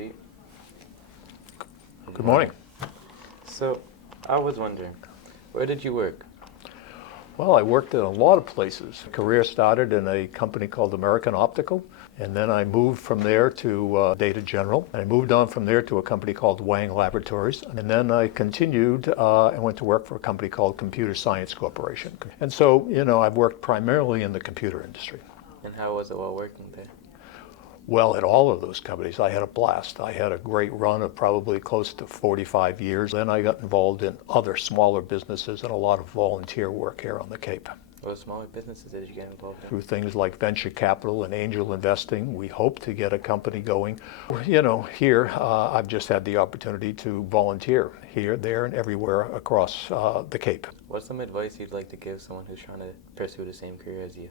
feet. Good morning. So, I was wondering, where did you work? Well, I worked in a lot of places. Career started in a company called American Optical, and then I moved from there to Data General. And I moved on from there to a company called Wang Laboratories. And then I continued and went to work for a company called Computer Science Corporation. And so, I've worked primarily in the computer industry. And how was it while working there? Well, at all of those companies, I had a blast. I had a great run of probably close to 45 years. Then I got involved in other smaller businesses and a lot of volunteer work here on the Cape. What smaller businesses did you get involved in? Through things like venture capital and angel investing, we hope to get a company going. Here I've just had the opportunity to volunteer here, there, and everywhere across the Cape. What's some advice you'd like to give someone who's trying to pursue the same career as you?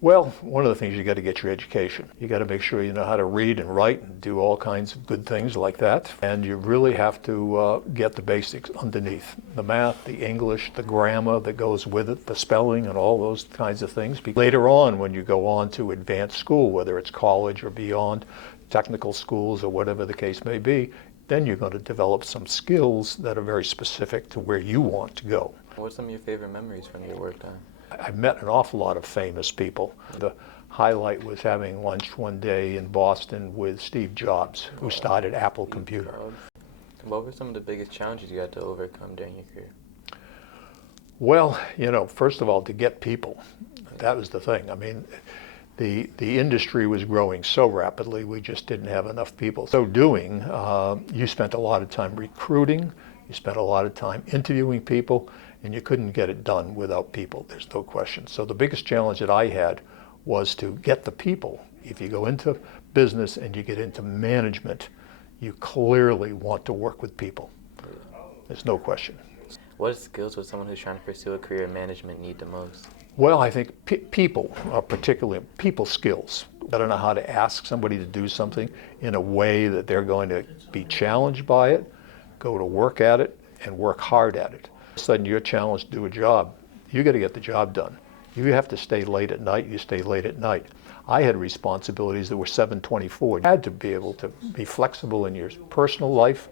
Well, one of the things, you got to get your education. You got to make sure you know how to read and write and do all kinds of good things like that. And you really have to get the basics underneath. The math, the English, the grammar that goes with it, the spelling and all those kinds of things. Later on, when you go on to advanced school, whether it's college or beyond, technical schools or whatever the case may be, then you're going to develop some skills that are very specific to where you want to go. What's some of your favorite memories from your work time? I've met an awful lot of famous people. The highlight was having lunch one day in Boston with Steve Jobs, who started Apple Computer. What were some of the biggest challenges you had to overcome during your career? Well, first of all, to get people. That was the thing. I mean, the industry was growing so rapidly, we just didn't have enough people. So doing, you spent a lot of time recruiting, you spent a lot of time interviewing people, and you couldn't get it done without people, there's no question. So the biggest challenge that I had was to get the people. If you go into business and you get into management, you clearly want to work with people. There's no question. What skills would someone who's trying to pursue a career in management need the most? Well, I think people, particularly people skills. I don't know how to ask somebody to do something in a way that they're going to be challenged by it, go to work at it, and work hard at it. All of a sudden you're challenged to do a job. You got to get the job done. You have to stay late at night, you stay late at night. I had responsibilities that were 7/24. You had to be able to be flexible in your personal life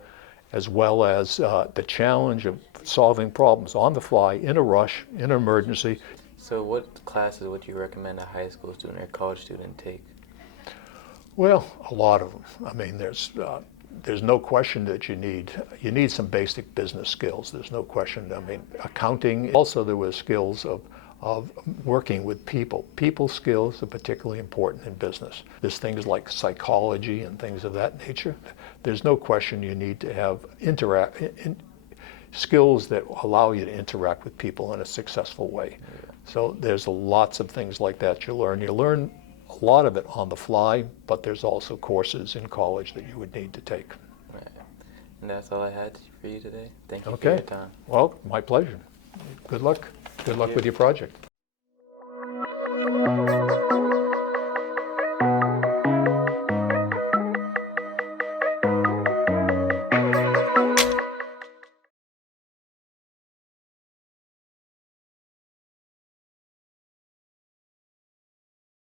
as well as the challenge of solving problems on the fly, in a rush, in an emergency. So what classes would you recommend a high school student or college student take? Well, a lot of them. I mean, there's no question that you need some basic business skills. There's no question. I mean, accounting. Also, there were skills of working with people. People skills are particularly important in business. There's things like psychology and things of that nature. There's no question you need to have skills that allow you to interact with people in a successful way. So there's lots of things like that you learn. You learn a lot of it on the fly, but there's also courses in college that you would need to take. Right. And that's all I had for you today. Thank you for Okay. your time. Well, my pleasure. Good luck. Good luck with your project.